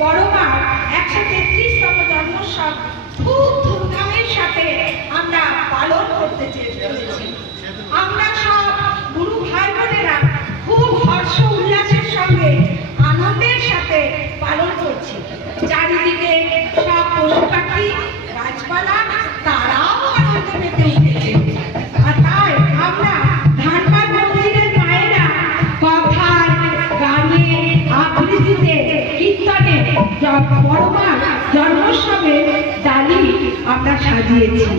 বড় মার 133তম জন্মোৎসব খুব ধুমধামের সাথে আমরা পালন করতে চলেছি। আমরা সব গুরু ভাই বোনেরা খুব হর্ষ উল্লাসের সঙ্গে আনন্দের সাথে পালন করছি। চারিদিকে সব পশু পাখি গাছপালা তারাও আনন্দ পেতে উঠেছে। আর তাই আমরা ধানবাদ মন্দিরের মায়েরা কথায় গানে আবৃত্তিতে কীর্তনে বড় মার জন্মোৎসবের ডালি আমরা সাজিয়েছি।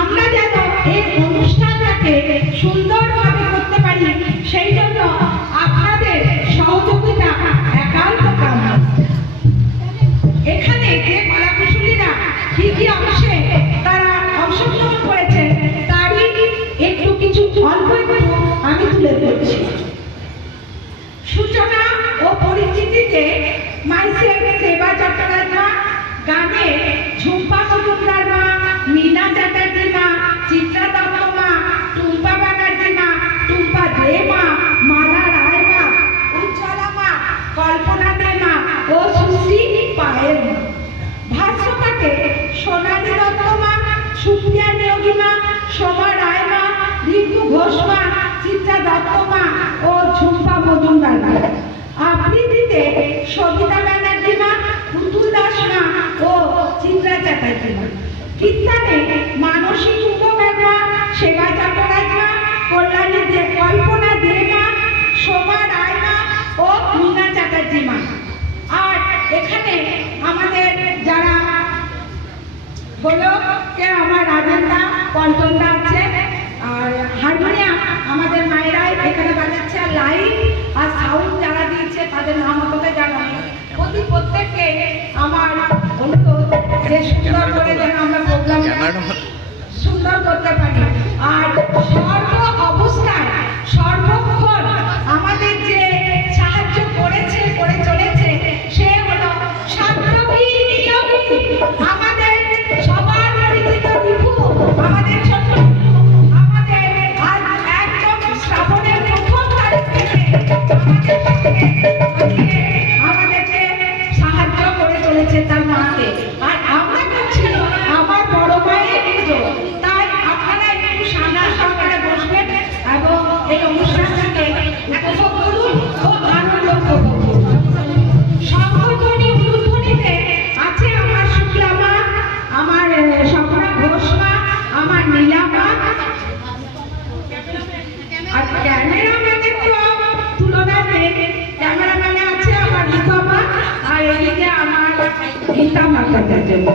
আমরা যেন এই অনুষ্ঠানটাকে সুন্দরভাবে করতে পারি সেই জন্য আপনাদের সহযোগিতা একান্ত কাম্য। এখানে যে কলাকুশলীরা কি কি অংশে তারা অংশগ্রহণ করেছে তারই একটু কিছু অল্প একটু আমি তুলে ধরছি। সূচনা ও পরিচিতিতে মাইসেল সেবা চট্টোপাধ্যায় মা, গানে ঝুম্পা মজুমদার মা, মীনা চ্যাটার্জি মা, চিত্রা দত্ত মা, টুম্পা ব্যানার্জি মা, টুম্পা দে মা, মালা রায় মা, উজ্জ্বলা মা, কল্পনা দে মা ও সুশ্রী পায়েল মা। ভাষ্যপাঠে সোনালী দত্ত মা, সুপ্রিয়া নিয়োগী মা, শোভা রায় মা, রিঙ্কু ঘোষ মা, চিত্রা দত্ত মা ও ঝুম্পা মজুমদার মা। আবৃত্তিতে সবিতা ব্যানার্জি মা, পুতুল দাস মা ও চিত্রা চ্যাটার্জি মা। কীর্তনে মানসী কুম্ভকার মা, সেবা চট্টোপাধ্যায় মা, কল্যাণী দে, কল্পনা দে মা, শোভা রায় মা ও মীনা চ্যাটার্জি মা। আর এখানে আমাদের যারা হলো কে আমার রাজেন্দা পল্টনদা আছে, আর হারমোনিয়াম আমাদের মায়েরাই এখানে বাজাচ্ছে, আর লাইট আর সাউন্ড যারা দিয়েছে তাদের নাম আপনাদের জানা নেই। প্রত্যেককে আমার অনুরোধ যে সুন্দর করে যেন আমরা প্রোগ্রামটা সুন্দর করতে পারি। আর সর্ব অবস্থায় সর্বক্ষণ আমাদের যে সাহায্য করেছে করে চলেছে সে হলো সাধবী নিয়োগী, আমাদের সবার পরিচিত বিভু, আমাদের ছোট্ট আমাদের আজ একদম শ্রাবণের প্রথম তারিখ থেকে আমাদেরকে সাহায্য করে চলেছে তার মাকে। আর আমরা করছি আমার বড় মায়ের পুজো, তাই আপনারা একটু সামনা সহকারে বসবেন এবং এই অনুষ্ঠানটাকে উপভোগ করুন ও আনন্দ উপভোগ করুন। সংগঠনী উলুধ্বনিতে আছে আমার শুক্লা মা, আমার স্বপ্না ঘোষ মা, আমার নীলা মা, আর ক্যামেরাম্যানের তো তুলনা নেই। ক্যামেরাম্যানে আছে আমার রিকা মা, আর এদিকে আমার গীতা মাতাদের জন্য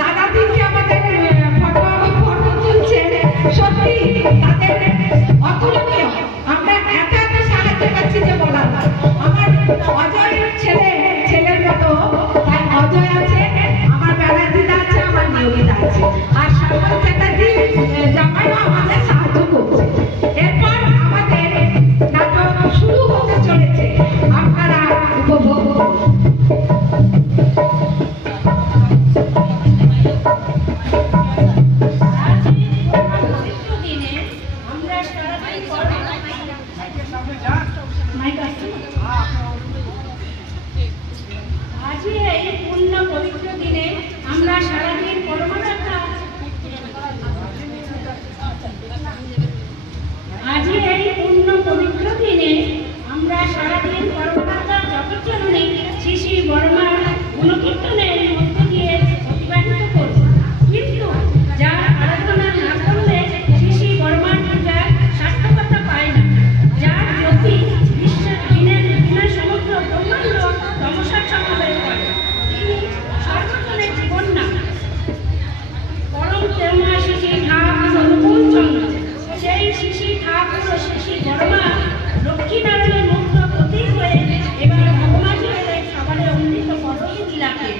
দাদা দিদি আমাদের ফটো তুলছে। সত্যি তাদের অতুলনীয়, আমরা এত এত সাহায্য পাচ্ছি যে বলার। আমার অজয় ছেলের মতো, তাই অজয় আছে, আমার ব্যানার্জিদা আছে, আমার নিয়োগিতা আছে, আর শ্যামল চ্যাটার্জি জামাইও আমাদের সাহায্য করছে। এরপর আমাদের নাটক শুরু হতে চলেছে, আপনারা উপভোগ করুন। আজই এই পূর্ণ পবিত্র দিনে আমরা সারাদিন পরমাত্মা আজই এই পূর্ণ পবিত্র দিনে আমরা সারাদিন পরমাত্মা জগৎজননী শ্রী শ্রী বড়মার গুণকীর্তনের মধ্য দিয়ে অতিবাহিত করব। কিন্তু যার আরাধনা না করলে শ্রী শ্রী বড়মার পূজার সার্থকতা পায় না। যার জ্যোতি বিশ্বের দিনের সমগ্র ব্রহ্মাণ্ড তমসাচ্ছন্ন হয়ে পড়ে। তিনি সর্বজনের জীবন না, পরম প্রেমা শ্রী শ্রী ঠাকুর অনুকূল চন্দ্র। সেই শ্রী শ্রী ঠাকুর ও শ্রী শ্রী বড়মা লক্ষ্মীনারায়ণের মুক্ত প্রতীক হয়ে এবার ভগবান সবারে অমৃত পরম লীলাকে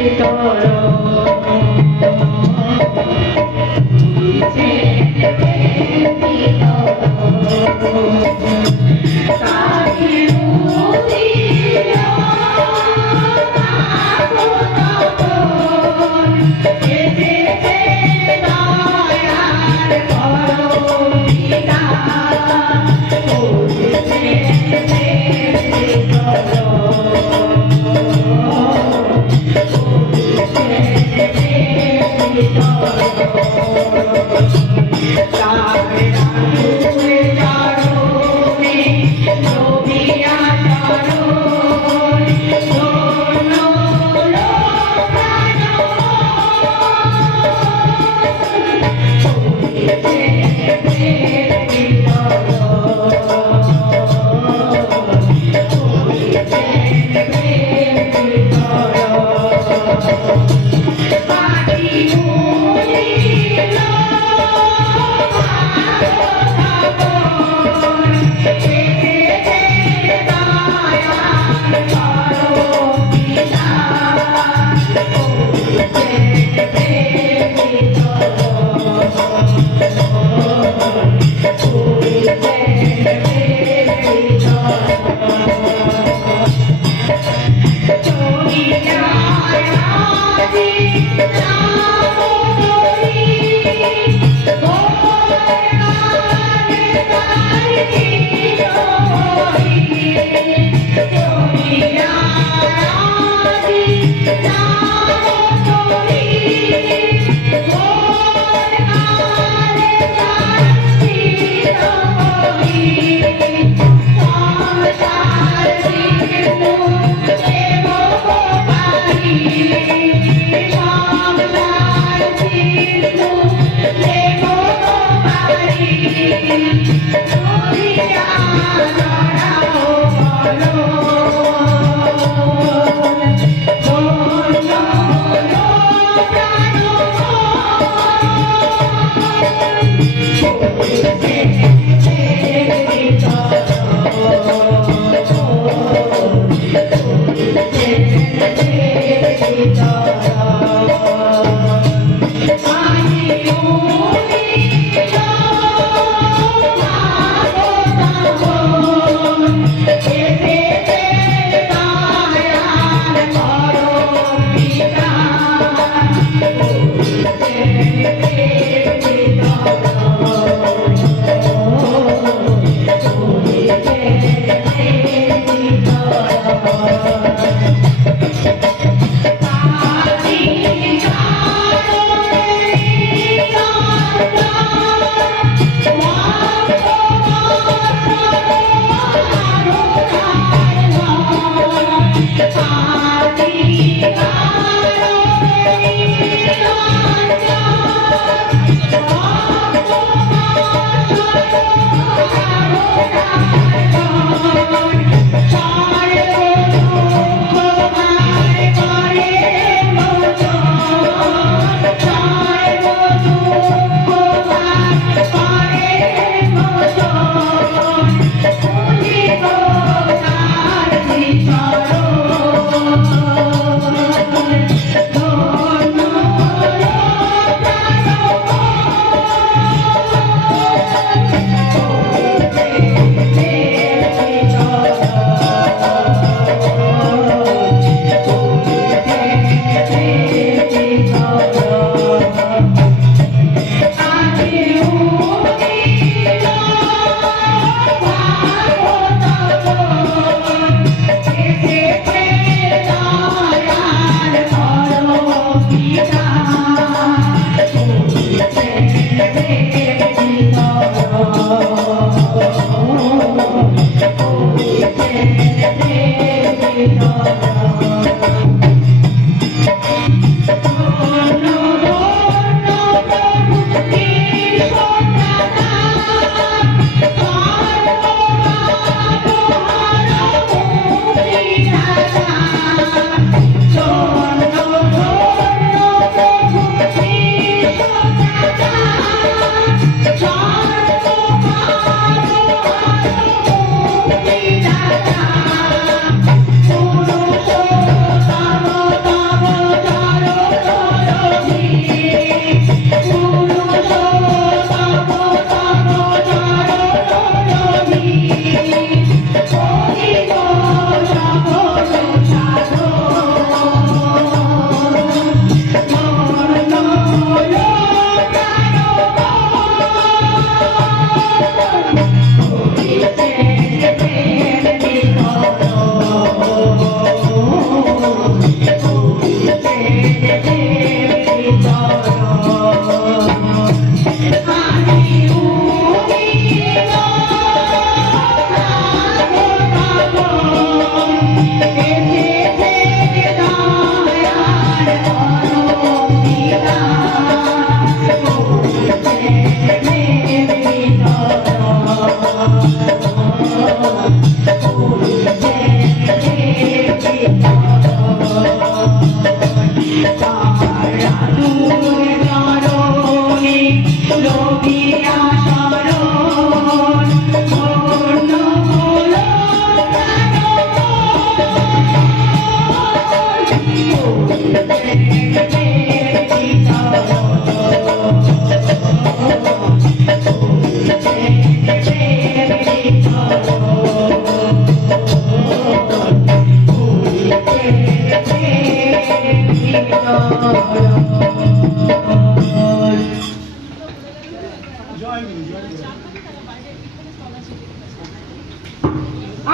Ram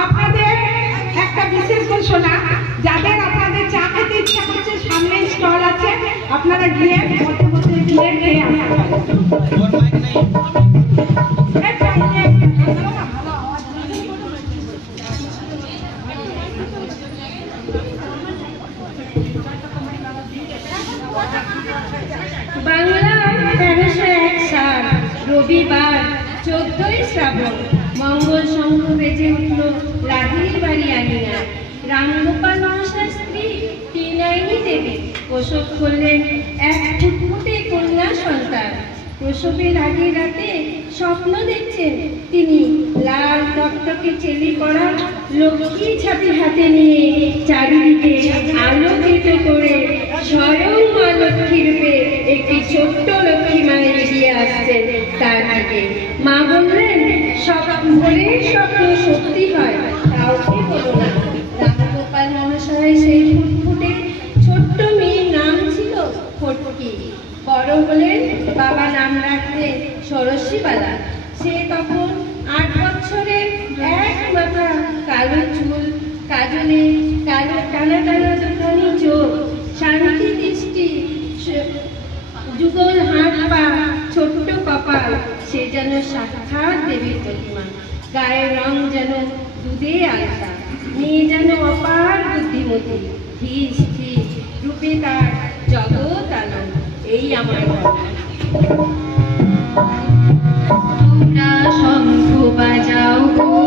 আপনাদের একটা বিশেষ ঘোষণা, যাদের আপনাদের চা খেতে ইচ্ছা করছে সামনে স্টল আছে, আপনারা গিয়ে মধ্যে মধ্যে গিয়ে খেয়ে বাংলা 1301 সাল রবিবার 14ই শ্রাবণ মঙ্গল শঙ্খ বেজে উঠল রাধির বাড়ি আনিয়া। রামগোপাল মহাশয় স্ত্রী ত্রিনয়নী দেবী প্রসব করলেন এক ফুটফুটে কন্যা সন্তান। প্রসবের আগের রাতে স্বপ্ন দেখছেন তিনি লাল টকটকে চেলি পড়া লক্ষ্মী ছাতি হাতে নিয়ে চারিদিকে আলোকিত করে স্বয়ং মা লক্ষ্মী রূপে একটি ছোট্ট লক্ষ্মী মায়ের এগিয়ে আসছেন তার দিকে। মা বললেন, ভোরের স্বপ্ন সত্যি হয়, কাউকে বলো না। রামগোপাল মহাশয় সেই ফুটফুটে ছোট্ট মেয়ের নাম ছিল ফটকি। বড় হলেন, বাবা নাম রাখলেন ষোড়শীবালা। সে তখন 8 বছরের, এক মাথা কালো চুল, কাজলে কালো টানা টানা দুখানি চোখ, শান্তি দৃষ্টি, যুগল হাত পা, ছোট্ট কপাল, সে যেন সাক্ষাৎ দেবীর প্রতিমা। গায়ের রং যেন দুধে আলতা, মেয়ে যেন অপার বুদ্ধিমতী, ধীর স্থির রূপে তার জগৎ আনন্দ। এই আমার তোমরা শঙ্খ বাজাও গো,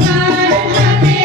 তার হাতে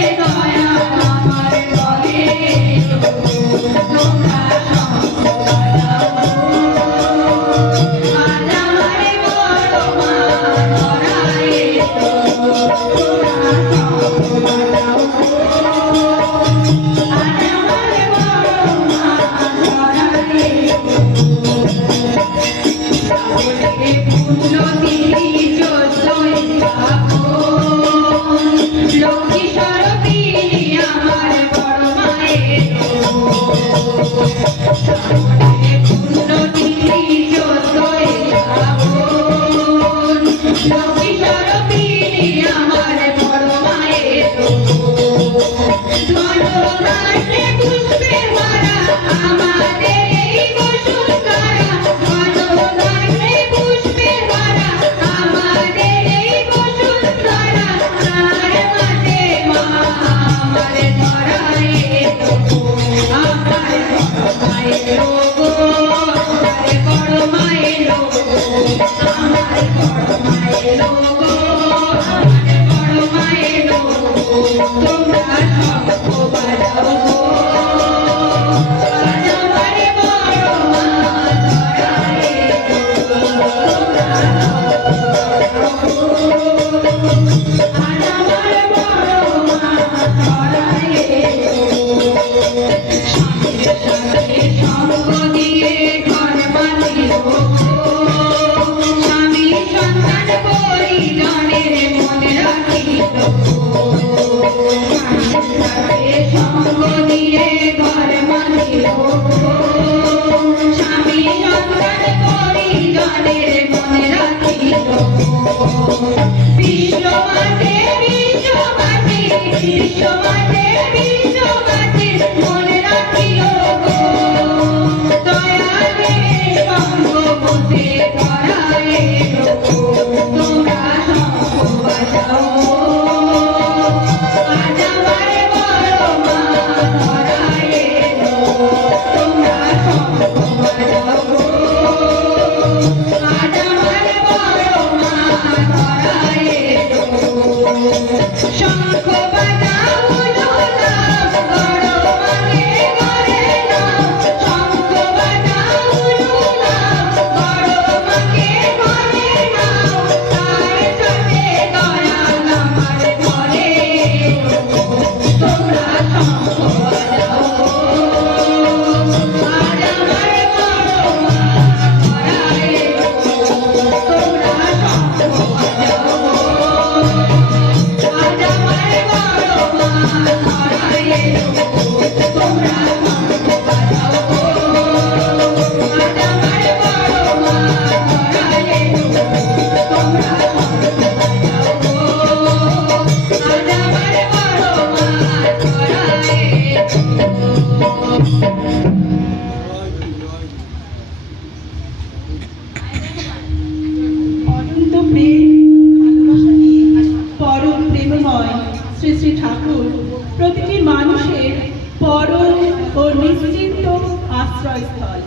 স্থল।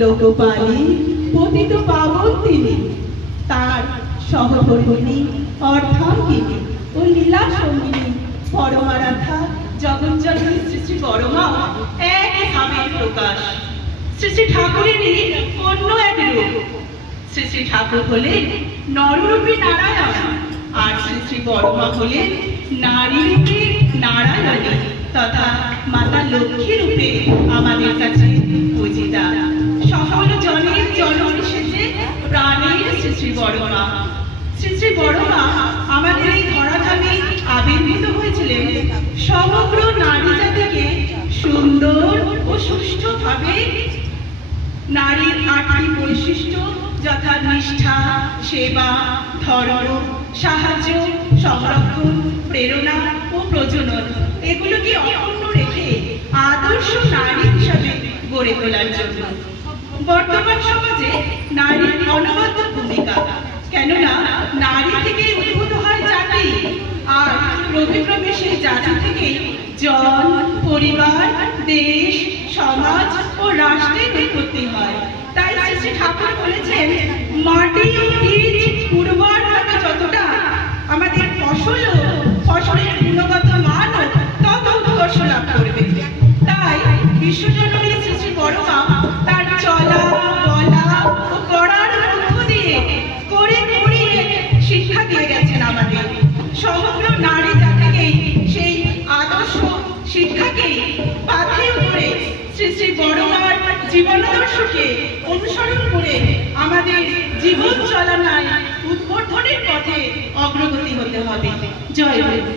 লোকপালি পতিত পাবন তিনি, তার সহধর্মিণী অর্ধাঙ্গিনী ও লীলা সঙ্গিনী পরমারাধা জগজ্জননী শ্রী শ্রী বড়মা এক ভাবের প্রকাশ। শ্রী শ্রী ঠাকুরেরই অন্য এক রূপ। শ্রী শ্রী ঠাকুর হলেন নররূপী নারায়ণ, আর শ্রী শ্রী বড়মা হলেন নারী রূপে নারায়ণী তথা মাতা লক্ষ্মী রূপে আমাদের কাছে পূজিতা। সকল জনের জননী সেজে প্রাণের শ্রী শ্রী বড়মা। শ্রী শ্রী বড়মা আমাদের এই ধরাধামে আবির্ভূত হয়েছিলেন সমগ্র নারী জাতিকে সুন্দর ও সুষ্ঠুভাবে নারীর 8টি বৈশিষ্ট্য যথা নিষ্ঠা, সেবা, ধর্ম, সাহায্য, সংরক্ষণ, প্রেরণা ও প্রজনন এগুলোকে অক্ষুণ্ণ রেখে আদর্শ নারী হিসাবে গড়ে তোলার জন্য। বর্তমান সমাজে নারীর অনবদ্য ভূমিকা, কেননা নারী থেকে উদ্ভূত হয় জাতি, আর ক্রমে ক্রমে সেই জাতি থেকে জন, পরিবার, দেশ, সমাজ ও রাষ্ট্রের উৎপত্তি হয়। তাই শ্রী শ্রী ঠাকুর বলেছেন, মাটি ও বীজ উর্বর হবে যতটা, আমাদের ফসলের গুণগত মানও তত উৎকর্ষ লাভ করবে। তাই বিশ্বজননী শ্রী শ্রী বড়মা তার চলা, বলা ও করার মধ্য দিয়ে করে করিয়ে শিক্ষা দিয়ে গেছেন আমাদের। সমগ্র নারী জাতিকেই সেই আদর্শ শিক্ষাকেই পাথেয় করে শ্রী শ্রী বড়মার জীবনাদর্শকে অনুসরণ করে আমাদের জীবন চালনায় উদ্বোধনের পথে অগ্রগতি হতে হবে। জয় গুরু।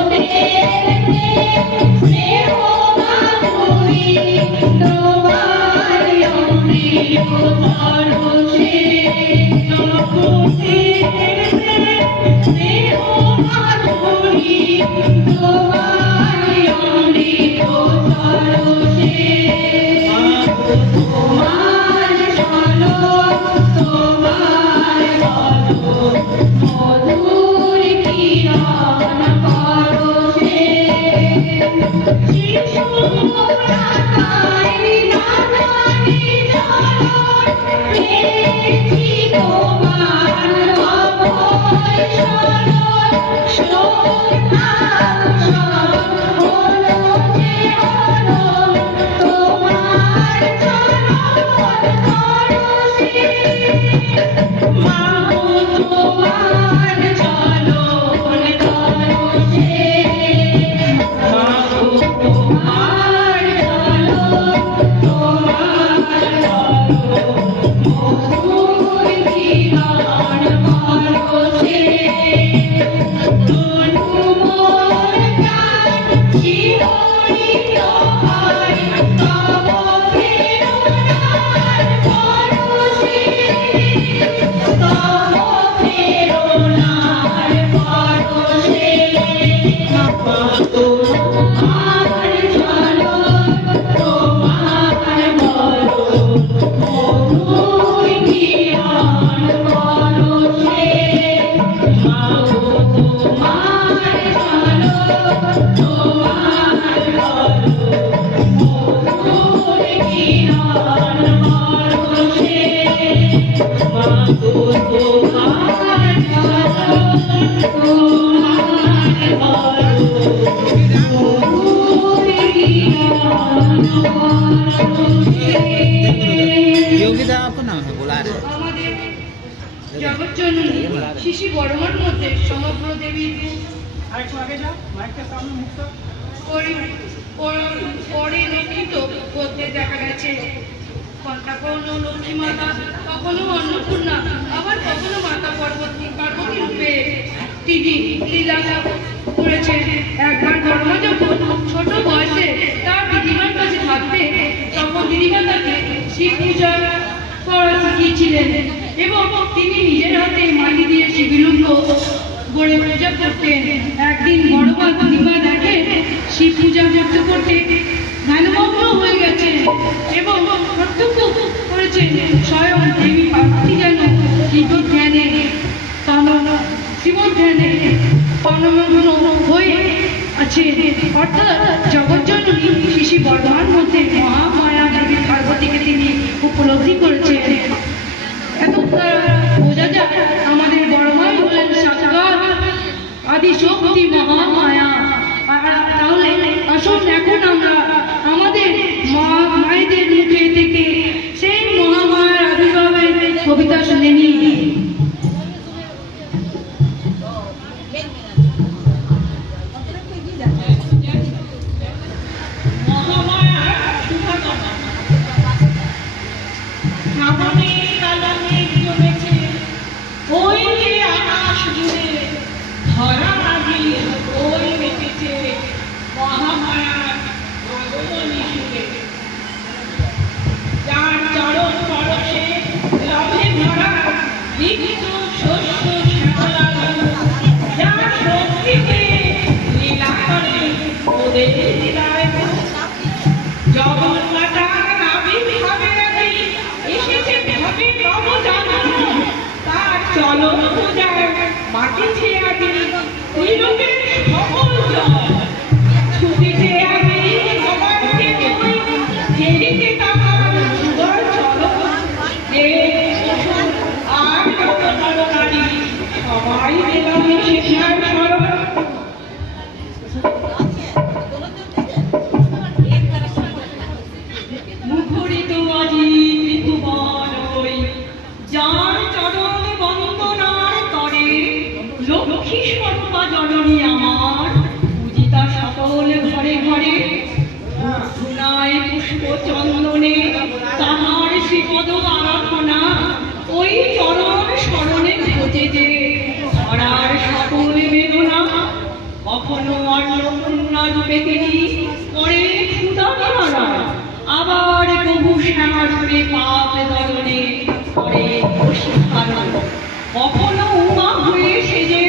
জগতের স্নেহ योगिता आपको नाम है बुला रहे আমাদের জগৎজননী শিশি বর্মার মধ্যে সমগ্র দেবী আরেকটু আগে যাও, মাইকটা সামনে মুখ দাও। পরিণত করতে দেখা গেছে। কন্যা লক্ষ্মী মাতা, কখনো অন্নপূর্ণা, আবার কখনো মাতা পার্বতী রূপে তিনি লীলা করেছেন। একবার বর্মা যখন ছোট বয়সে তার দিদিমার কাছে থাকতে, তখন দিদিমা তাকে শিব পূজা করা শিখিয়েছিলেন এবং তিনি নিজের হাতে মাটি দিয়ে শিবলিঙ্গ গড়ে পূজা করতেন। একদিন বড়মা দিদিমা দেখে শিব পূজা করতে ধ্যানমগ্ন হয়ে গেছে এবং প্রত্যক্ষ করেছেন স্বয়ং দেবী পার্বতী যেন শিব ধ্যানে তন্মগ্ন হয়ে আছে। অর্থাৎ জগৎজননী শিশি বর্মার মধ্যে মহামায়া দেবী পার্বতীকে তিনি উপলব্ধি করেছেন। এত বোঝা যায় আমাদের বড়মাই হলেন সাক্ষাৎ আদি শক্তি মহামায়া। তাহলে আসুন এখন আমরা আমাদের মায়েদের মুখে থেকে সেই মহামায়ার আবির্ভাবের কবিতা শুনে নিই। মাটি ছেয়া দিই ওই লোকের সকল জল ছুটি ছেয়া দিই সবাইকে ওই জেরিতে তাকার সুন্দর চলো যে আর কত নারী সবাই মেলামে শেখার সরব মুখরিত আজি ঋতুবন হই যার চরণ বন্দনার তরে লক্ষ্মী সর্বা জননী আমার পূজিতা সকল ঘরে ঘরে ধুনায় পুষ্প চন্দনে তাহার শ্রীপদ আরাধনা ওই চরণ স্মরণে খোঁজে যে ধরার সকল বেদনা কখনো অন্নপূর্ণা রূপে তিনি করে ক্ষুধা মারা আবার প্রভু শ্যামা রূপে পাপ দলনে করে বশীকরণ কখনো উমা হয়ে সেজে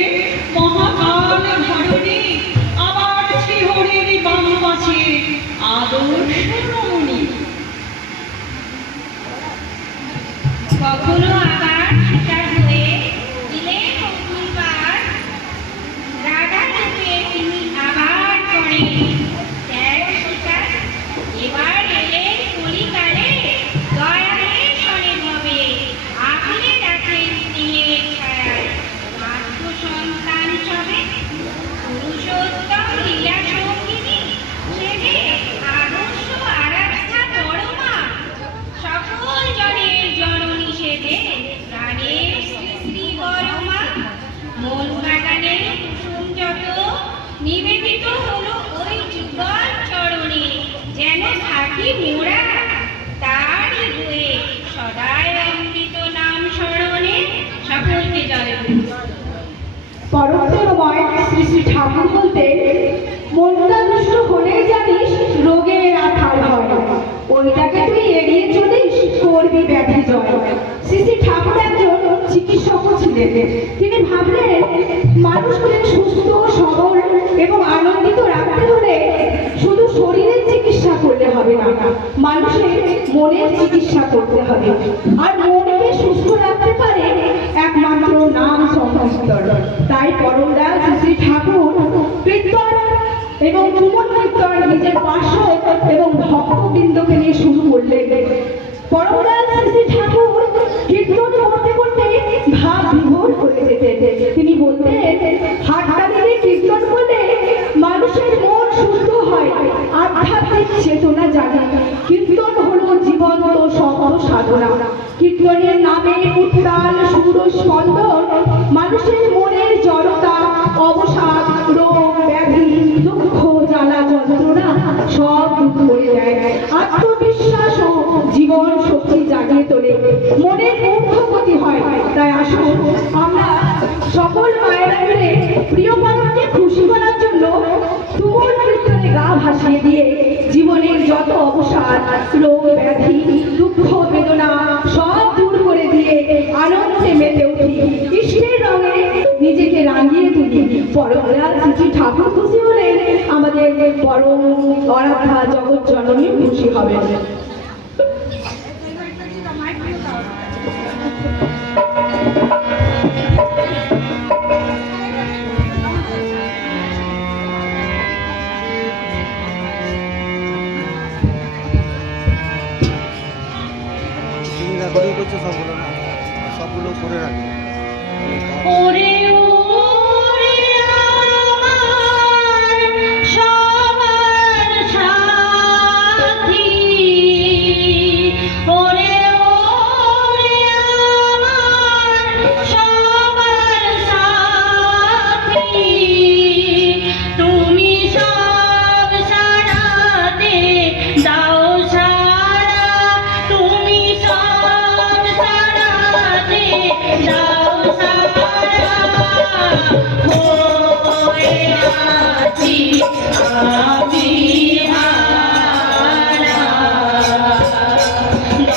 মহাকাল ধরণী আবার শ্রীহরির বাম পাশে আজ আদর্শ রমণী। কখনো আবার শিকার হয়ে দিলেন অগ্নিবার, রাগা রূপে তিনি আবার করেন ত্যাগ শিকার। এবার এলেন কলিকালে দয়ালের স্বরে ভবে, আগলে রাখেন স্নেহের ছায়ায় মাত্র সন্তান সবে। পুরুষোত্তম লীলা সঙ্গিনী সেজে আদর্শ আরাধ্যা পরমা, সকল জনের জননী সেজে প্রাণের শ্রী শ্রী পরমা। মন বাগানে কুসুম যত নিবেদিত হলো ওই যুগল চরণে, যেন থাকি মোরা তারই হয়ে সদাই অমৃত নাম স্মরণে। সকলকে জয় গুরু। পরমপ্রেমময় শ্রী শ্রী ঠাকুর বলতে, মনটা দুষ্ট হলেই জানিস রোগের আধার হয়, ওইটাকে তুই এড়িয়ে চলিস করবি ব্যাধি জয়। শ্রী শ্রী ঠাকুর একজন চিকিৎসক ছিলেন। তিনি ভাবলেন মানুষকে সুস্থ সবল এবং আনন্দিত রাখতে হলে শুধু শরীরের চিকিৎসা করলে হবে না, মানুষের মনের চিকিৎসা করতে হবে। আর মনকে সুস্থ রাখতে পারে একমাত্র নাম সংকীর্তন। তাই পরমদয়াল শ্রী শ্রী ঠাকুর কীর্তন এবং তুমুল কীর্তন নিজের পার্শ্ব এবং ভক্তবৃন্দকে নিয়ে শুরু করলেন। পরমদয়াল শ্রী শ্রী ঠাকুর কীর্তন করতে করতে ভাব বিভোর হয়ে যেতেন। তিনি বলতেন, হাটতালিতে কীর্তন করলে মানুষের মন সুস্থ হয়, আধ্যাত্মিক চেতনা জাগে। কীর্তন হলো জীবন্ত শব্দ সাধনা। কীর্তনের নামে উত্তাল সুর স্পন্দন মানুষের মনের জড়তা, অবসাদ, রোগ ব্যাধি, দুঃখ, জ্বালা যন্ত্রণা সব দূর করে দেয়। আত্মবিশ্বাস ও জীবন শক্তি জাগিয়ে তোলে, মনের ঊর্ধ্বগতি হয়। তাই আসুন আমরা সকল মায়েরা মিলে প্রিয় মানুষকে খুশি করার জন্য তুমুল কীর্তনে গা ভাসিয়ে দিয়ে জীবনের যত অবসাদ, রোগ ব্যাধি, দুঃখ বেদনা সব দূর করে দিয়ে আনন্দে মেতে উঠি, ইষ্টের রঙে নিজেকে রাঙিয়ে তুলি। পরমদয়াল শ্রী শ্রী ঠাকুর খুশি হলেন, আমাদের পরম আরাধ্যা জগৎ জননী খুশি হবেন। রেকর্ডিং করছে সবগুলো না, সবগুলো করে রাখি। ওরে ওরে আমার সবার সাথী, ওরে ওরে আমার সবার সাথী, তুমি সব সারাতে দাও সারা, তুমি সব সারাতে দাও সারা, হয়ে আছি আমি হারা,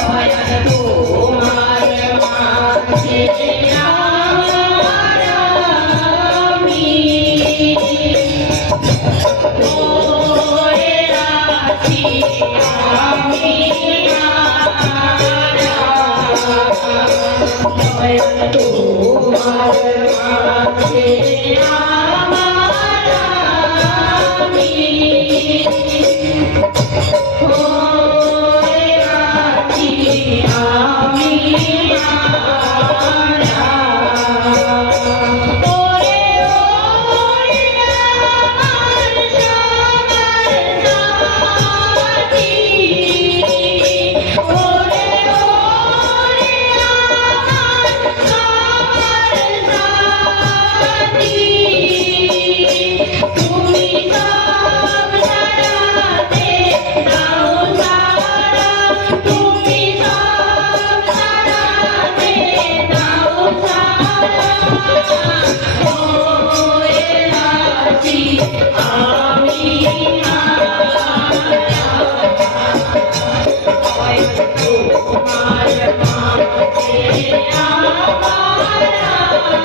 দয়া তোমার মাঝে আমার আমি, হয়ে আছি আমি হারা, দয়া তোমার মাঝে আমার আমি, হয়ে আছি আমি হারা। ওরে ওরে আমার সবার সাথী, ওরে ওরে আমার সবার সাথী, তুমি সব সারাতে দাও সারা, তুমি সব সারাতে দাও সারা, হয়ে আছি আমি হারা, তোমার মাঝে আমার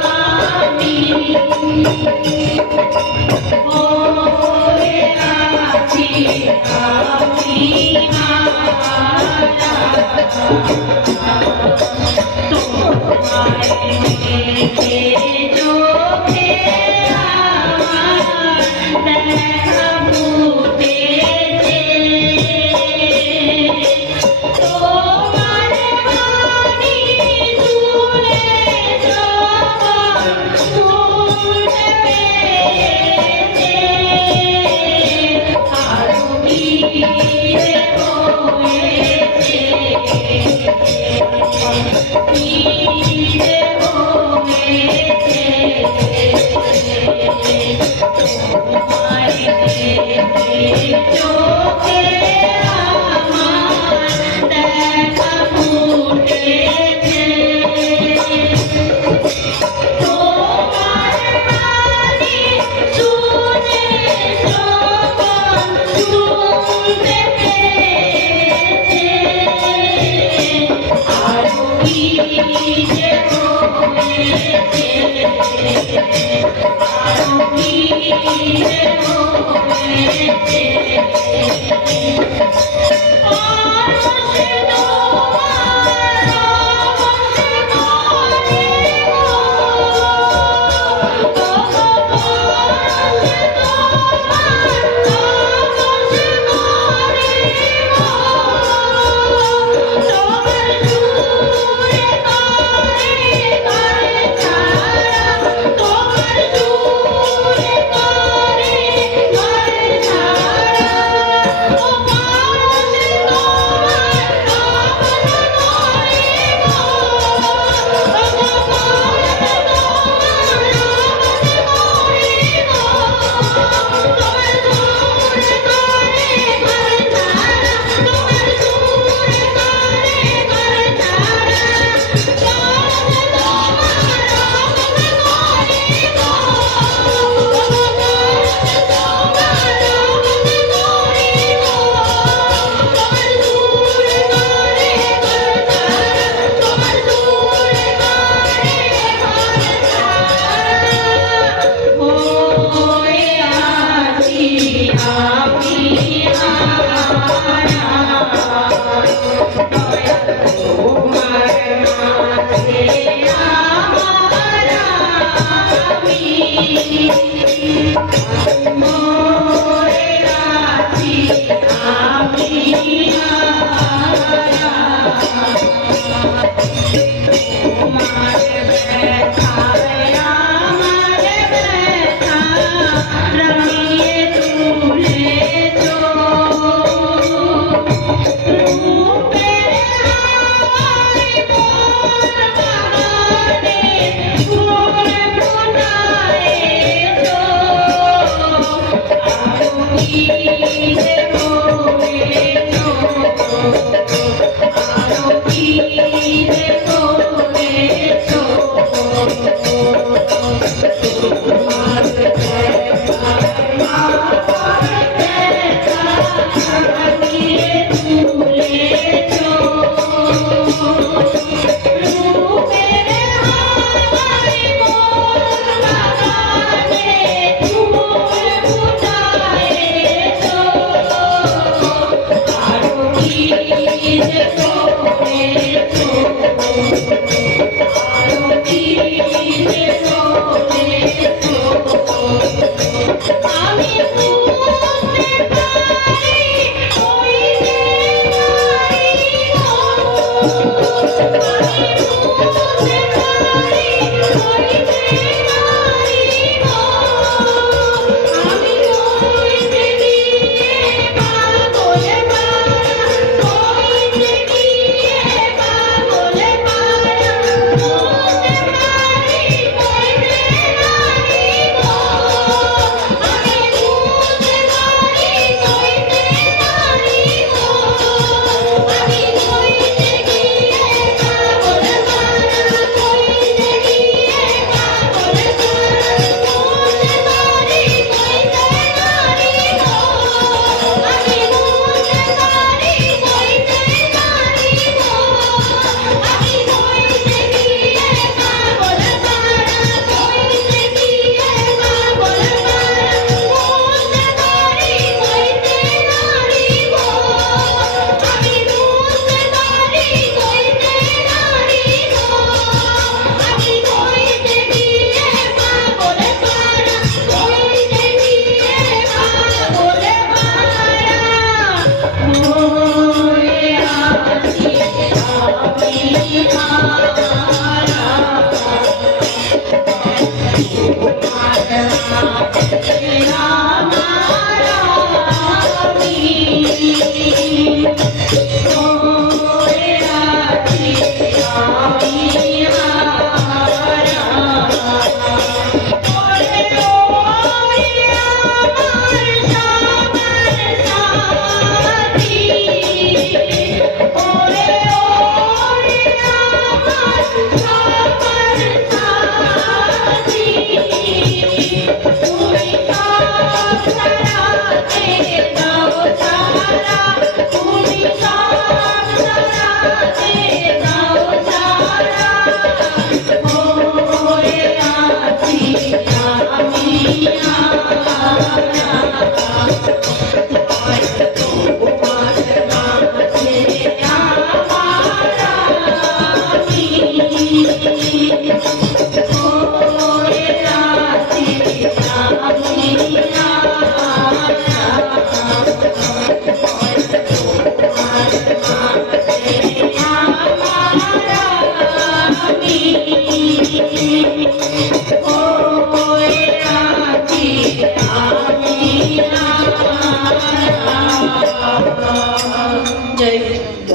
আমি, হয়ে আছি আমি চোখে আমার দেখা ফুটেছে তোমার বাণী শুনে যখন শুনতে পেয়েছে আরো কি যে হয়েছে আরো কি যে হয়েছে অবশ্যই তোমার অবশ্যই মনে তোমার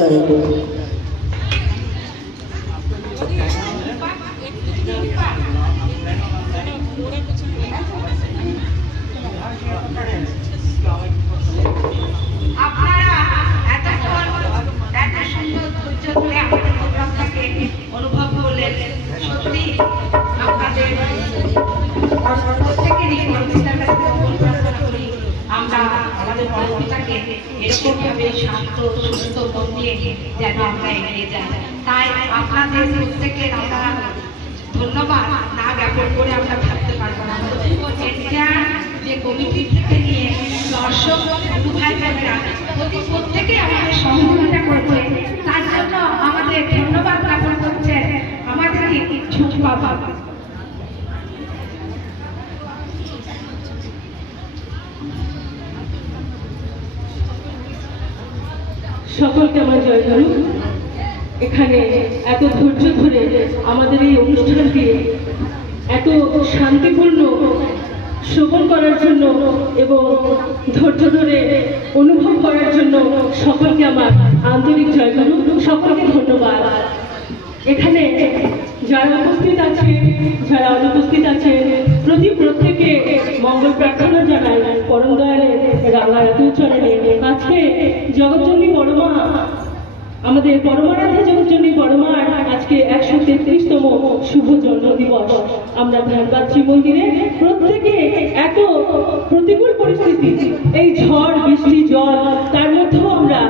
নমস্কার আপনারা এতক্ষণ এত সুন্দর ধৈর্য ধরে আমাদের প্রোগ্রামটাকে অনুভব করলেন। সত্যি আপনাদের প্রত্যেকেরই পরবর্তীটার কাছে প্রার্থনা করি আমরা আমাদের পরবর্তীটাকে এরকম ভাবে শান্ত সুস্থ মন দিয়ে যেন আমরা এগিয়ে যাই। তাই আপনাদের প্রত্যেকের আমরা ধন্যবাদ না জ্ঞাপন করে আমরা থাকতে পারবো না। এটা যে কমিটি থেকে নিয়ে দর্শক বন্ধু ভাই বোনেরা প্রত্যেকে আমাদের সহযোগিতা করছে, তার জন্য আমাদের ধন্যবাদ জ্ঞাপন করছে আমাদের ঝুঁকবা বাবা। সকলকে আমার জয়গুরু। এখানে এত ধৈর্য ধরে আমাদের এই অনুষ্ঠানকে এত শান্তিপূর্ণ শ্রবণ করার জন্য এবং ধৈর্য ধরে অনুভব করার জন্য সকলকে আমার আন্তরিক জয়গুরু, সকলকে ধন্যবাদ। এখানে যারা উপস্থিত আছে, যারা অনুপস্থিত আছে, প্রত্যেকে মঙ্গল প্রার্থনা জানাই পরম দয়ালের রাঙার চরণে। আজকে জগৎজননী বড়মা, আমাদের পরমারাধ্যা জগৎজননী বড়মার আজকে 133তম শুভ জন্ম দিবস। আমরা ধানবাদ শ্রী মন্দিরে প্রত্যেকে এত প্রতিকূল পরিস্থিতি, এই ঝড় বৃষ্টি জল, তার মধ্যেও আমরা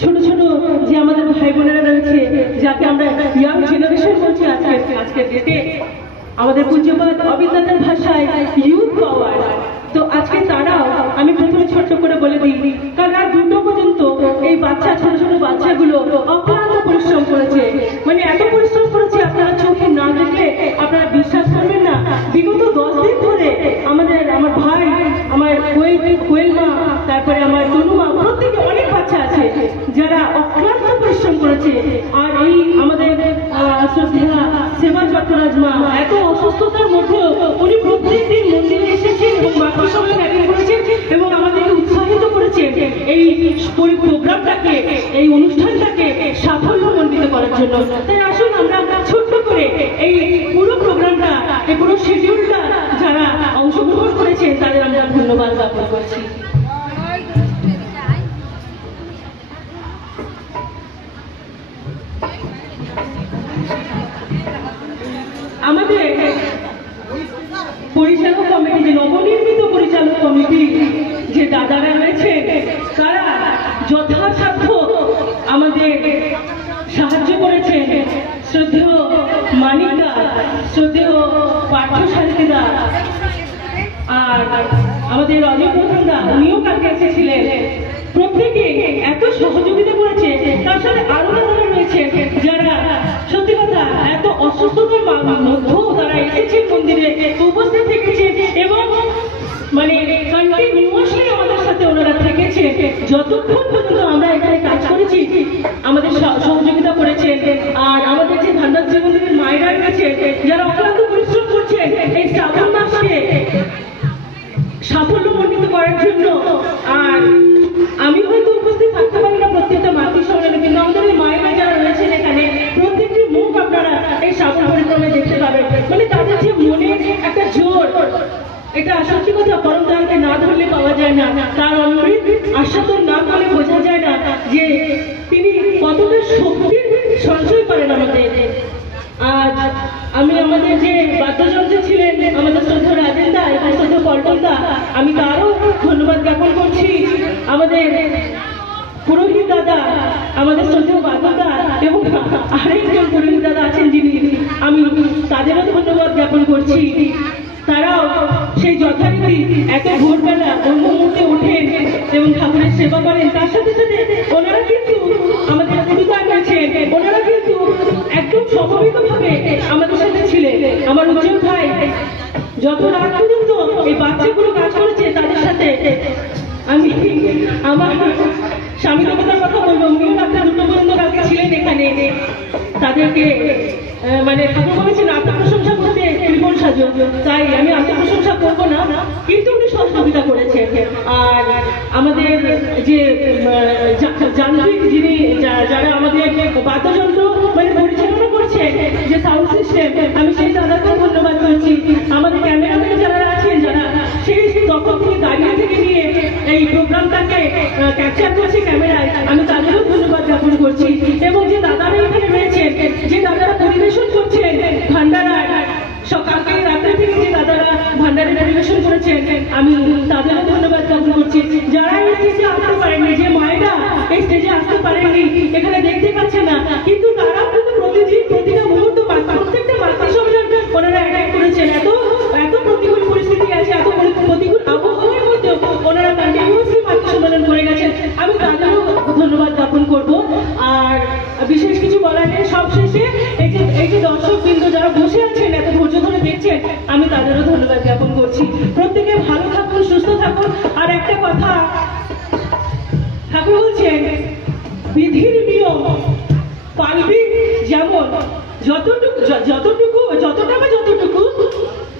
ছোট ছোট যে আমাদের ভাই বোনেরা রয়েছে, যাকে আমরা ইয়াং জেনারেশন বলছি আজকে ডেটে, আমাদের পূজ্যপাদ অবিদ্যাদের ভাষায় ইউথ পাওয়ার। তো আজকে তারাও, আমি প্রথমে ছোট্ট করে বলে দিই, কারণ রাত 2টো পর্যন্ত এই ছোট ছোট বাচ্চাগুলো অক্লান্ত পরিশ্রম করেছে। মানে এত পরিশ্রম করেছে, আপনারা চোখে না দেখলে আপনারা বিশ্বাস করবেন না। বিগত 10 দিন ধরে আমার ভাই, আমার কোয়েল মা, তারপরে আমার তনু মা, প্রত্যেকে অনেক বাচ্চা আছে যারা অক্লান্ত পরিশ্রম করেছে। আর এই আমাদের শ্রদ্ধা সেবা চট্টরাজ মা এত অসুস্থতার মধ্যেও উনি প্রত্যেকদিন মন্দিরে এসেছেন এবং মাকে সঙ্গে অ্যাটেন্ড করেছেন এবং আমাদেরকে উৎসাহিত করেছেন এই প্রোগ্রামটাকে, এই অনুষ্ঠানটাকে সাফল্যমণ্ডিত করার জন্য। তাই আসুন আমরা ছোট্ট করে এই পুরো প্রোগ্রামটা, এই পুরো শিডিউলটা যারা অংশগ্রহণ করেছেন তাদের আমরা ধন্যবাদ জ্ঞাপন করছি। আমাদের পরিচালক কমিটি, যে নবনির্মিত পরিচালক কমিটি, যে দাদারা রয়েছে, তারা যথাসাধ্য আমাদের সাহায্য করেছেন। শ্রদ্ধেয় মানিকদা, শ্রদ্ধেয় পার্থসারথীদা, আর আমাদের অজয় প্রধানদা, উনিও কালকে এসেছিলেন। প্রত্যেকে এত সহযোগিতা করেছে। তার সাথে আরো দাদারা রয়েছে যারা সত্যি কথা এত অসুস্থতার মধ্যেও তারা এসেছেন মন্দিরে, উপস্থিত থেকেছেন এবং মানে কন্টিনিউয়াসলি আমাদের সাথে ওনারা থেকেছে। যতক্ষণ পর্যন্ত আমরা এখানে কাজ করেছি আমাদের সহযোগিতা করেছেন। আর আমাদের যে ধানবাদ শ্রী মন্দিরের মায়েরা রয়েছে যারা অক্লান্ত পরিশ্রম করছেন এই শ্রাবণ মাসকে সাফল্যমণ্ডিত করার জন্য। আর আমি হয়তো উপস্থিত থাকতে পারি না প্রত্যেকটা মাতৃ সম্মেলনে, কিন্তু আমাদের এই মায়েরা যারা রয়েছেন এখানে, প্রত্যেকটি মুখ আপনারা এই শ্রাবণ পরিক্রমে দেখতে পাবেন। মানে তাদের যে মনে একটা জোর, এটা সত্যি কথা পরম দয়ালকে না ধরলে পাওয়া যায় না। তার অমৃত আস্বাদন না করলে বোঝা যায় না যে তিনি কতটা শক্তির সঞ্চয় করেন আমাদের। আজ আমি আমাদের যে বাদ্যযন্ত্র ছিলেন আমাদের শ্রদ্ধেয় রাজেন্দা এবং শ্রদ্ধেয় পল্টনদা, আমি তারও ধন্যবাদ জ্ঞাপন করছি। আমাদের পুরোহিত দাদা, আমাদের শ্রদ্ধেয় বাদলদা এবং আরেকজন পুরোহিত দাদা আছেন যিনি, আমি তাদেরও ধন্যবাদ জ্ঞাপন করছি। তারাও সেই যথারীতি এত ভোরবেলা অন্য মুহূর্তে ওঠেন এবং ঠাকুরের সেবা করেন। তার সাথে সাথে ওনারা কিন্তু আমাদের পরিবার রয়েছেন, ওনারা কিন্তু একদম সমবেতভাবে আমাদের সাথে ছিলেন। আমার উজ্জ্বল ভাই যত রাত পর্যন্ত এই বাচ্চাগুলো কাজ করেছে তাদের সাথে, আমি আমার স্বামী দেবতার কথা বলবো, উনিও রাত্রে 2টো পর্যন্ত কালকে ছিলেন এখানে। তাদেরকে মানে ঠাকুর বলেছেন আত্মপ্রশংসা করতে রিপন সাজো, তাই আমি আত্মপ্রশংসা করবো না, কিন্তু উনি সহযোগিতা করেছেন। আর আমাদের যে যান্ত্রিক যিনি যারা আমাদের বাদ্যযন্ত্র মানে পরিচালনা করছেন, যে সাউন্ড সিস্টেম, আমি সেই দাদাকেও ধন্যবাদ করছি। আমাদের ক্যামেরাম্যান যারা আছেন, যারা সেই তখন থেকে দাঁড়িয়ে থেকে নিয়ে এই প্রোগ্রামটাকে ক্যাপচার করছে ক্যামেরায়, আমি তাদেরও ধন্যবাদ জ্ঞাপন করছি। এবং যে দাদারা এখানে রয়েছেন, যে দাদারা পরিবেশন করছেন ভান্ডারার, সকালকে রাত্রে থেকে যে দাদারা ভান্ডারে পরিবেশন করেছেন, আমি তাদেরও ধন্যবাদ জ্ঞাপন করছি। যারা এই স্টেজে আসতে পারেননি, যে মায়েরা এই স্টেজে আসতে পারেননি, এখানে দেখতে পাচ্ছে না, কিন্তু তারা কিন্তু প্রতিদিন প্রতিটা মুহূর্ত প্রত্যেকটা মাতৃ সম্মেলন ওনারা অ্যাটেন্ড করেছেন। এত প্রতিকূল পরিস্থিতি আছে, এত প্রতিকূল আবহাওয়ার মধ্যেও ওনারা কন্টিনিউয়াসলি মাতৃ সম্মেলন করে গেছেন, আমি তাদেরও ধন্যবাদ জ্ঞাপন করবো। আর বিশেষ কিছু বলার নেই, সবশেষে এই যে দর্শকবৃন্দ যারা বসে আছেন এত ধৈর্য ধরে দেখছেন, আমি তাদেরও ধন্যবাদ জ্ঞাপন করছি। প্রত্যেকে ভালো থাকুন, সুস্থ থাকুন। আর একটা কথা, ঠাকুর বলছেন বিধির নিয়ম পালবি যেমন, যতটুকু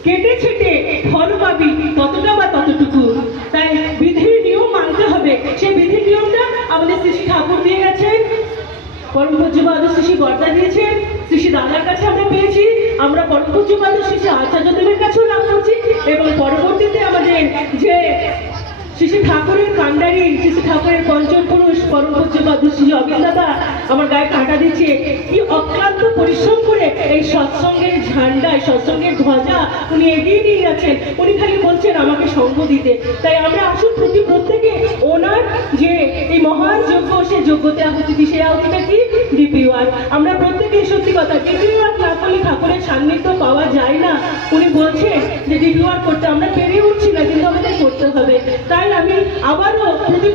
কেটে ছেটে ফল পাবি ততটা বা ততটুকু। তাই বিধির নিয়ম মানতে হবে। সেই বিধির নিয়মটা আমাদের শ্রী ঠাকুর দিয়ে গেছেন, পরম পূজ্যপাদ শ্রী বর্দা দিয়েছেন, শ্রী দাদার কাছে আমরা পেয়েছি, আমরা পরম পূজ্যপাদ শ্রী আচার্যদেবের কাছেও লাভ করছি। এবং পরবর্তীতে আমাদের যে শ্রী ঠাকুরের কান্ডারি, শ্রী ঠাকুরের পঞ্চম পুরুষ পরম পূজ্যপাদ শ্রী অবিন দাদা আমার গায়ে কাঁটা দিচ্ছে, কি অক্লান্ত পরিশ্রম করে এই সৎসঙ্গের ঝান্ডা, সৎসঙ্গের ধ্বজা উনি এগিয়ে নিয়ে যাচ্ছেন। উনি খালি বলছেন আমাকে সঙ্গ দিতে। তাই আমরা আসুন প্রত্যেকে ওনার যে এই মহান যজ্ঞ, সেই যোগ্যতে আহুতি দিই। সেই আহুতিটা কি? DP work. আমরা প্রত্যেকে সত্যি কথা, ডিপি ওয়ার্ক না করলে ঠাকুরের সান্নিধ্য পাওয়া যায় না। উনি বলছেন যে ডিপি ওয়ার্ক করতে আমরা পেরে উঠছি না, কিন্তু আমাদের করতে হবে। তাই আমি আবারও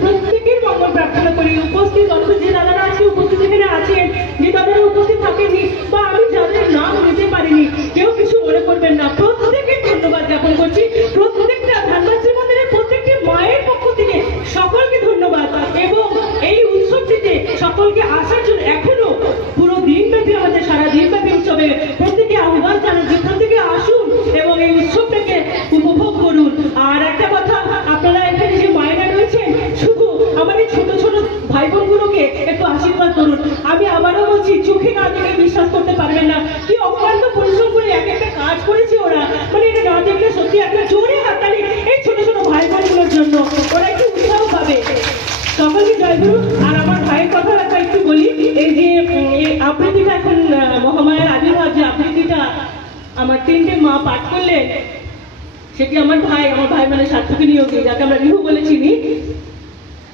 প্রত্যেকের মঙ্গল প্রার্থনা করি। উপস্থিত যে দাদারা আজকে উপস্থিত এখানে আছেন, যে দাদারা উপস্থিত থাকেননি, বা আমি যাদের নাম নিতে পারিনি, কেউ কিছু মনে করবেন না, প্রত্যেকে ধন্যবাদ জ্ঞাপন করছি। প্রত্যেকটা ধানবাসী মন্দিরের প্রত্যেকটি মায়ের পক্ষ থেকে সকলকে ধন্যবাদ। এবং এই উৎসবটিতে সকলকে আসার জন্য এখনো পুরো দিনব্যাপী, আমাদের সারা দিনব্যাপী উৎসবে প্রত্যেকে আহ্বান জানান, যেখান থেকে আসুন এবং এই উৎসবটাকে উপভোগ করুন। আর একটা কথা, আপনারা এখানে যে মায়েরা রয়েছেন, শুধু আমার এই ছোট ছোট ভাই বোনগুলোকে একটু আশীর্বাদ করুন। আমি আবারও বলছি, চোখে না দেখে বিশ্বাস করতে পারবেন না কি অক্লান্ত পরিশ্রম করে একটা কাজ করেছে ওরা। মানে এটা না দেখলে সত্যি একটা জোরে হাততালি এই ছোট ছোট ভাই বোনগুলোর জন্য, ওরা একটু উৎসাহ পাবে। সকলকে জয়গুরু। আর আমার ভাইয়ের কথা একটু বলি, এই যে আবৃত্তিটা এখন মহামায়ার আবির্ভাব, যে আবৃত্তিটা আমার 3টে মা পাঠ করলেন, সেটি আমার ভাই মানে সার্থকী নিয়োগী, যাকে আমরা রিহু বলে চিনি,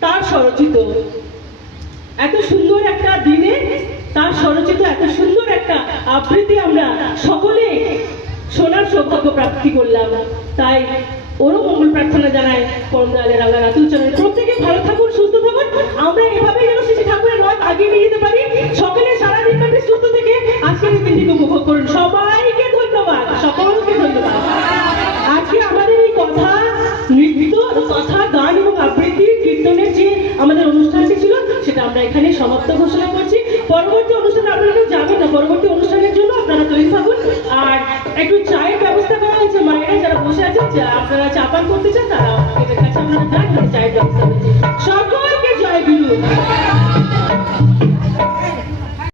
তার স্বরচিত। এত সুন্দর একটা দিনে তার স্বরচিত এত সুন্দর একটা আবৃত্তি আমরা সকলে শোনার সৌভাগ্য প্রাপ্তি করলাম। তাই ওরও মঙ্গল প্রার্থনা জানায় পরম দয়ালের রাঙা রাতুল চরণে। প্রত্যেকে ভালো থাকুন, সুস্থ থাকুন। আমরা এভাবেই যেন শ্রী ঠাকুরের রথ আগিয়ে নিয়ে যেতে পারি। সকলে সারাদিন ব্যাপী সুস্থ থেকে আজকের এই দিনটিকে উপভোগ করুন। সবাইকে ধন্যবাদ, সকলকে ধন্যবাদ। আজকে আমাদের এই কথা, নৃত্য, কথা, গান এবং আবৃত্তি, কীর্তনের যে আমাদের অনুষ্ঠানটি ছিল, সেটা আমরা এখানে সমাপ্ত ঘোষণা করছি। পরবর্তী অনুষ্ঠানে আপনারা কেউ যাবেন না, পরবর্তী অনুষ্ঠানের জন্য আপনারা তৈরি থাকুন। আর একটু চায়ের ব্যবস্থা করা হয়েছে, মায়েরা যারা বসে আছেন, আপনারা চা পান করতে চান, তারা এদের কাছে আপনারা যান, চায়ের ব্যবস্থা হয়েছে।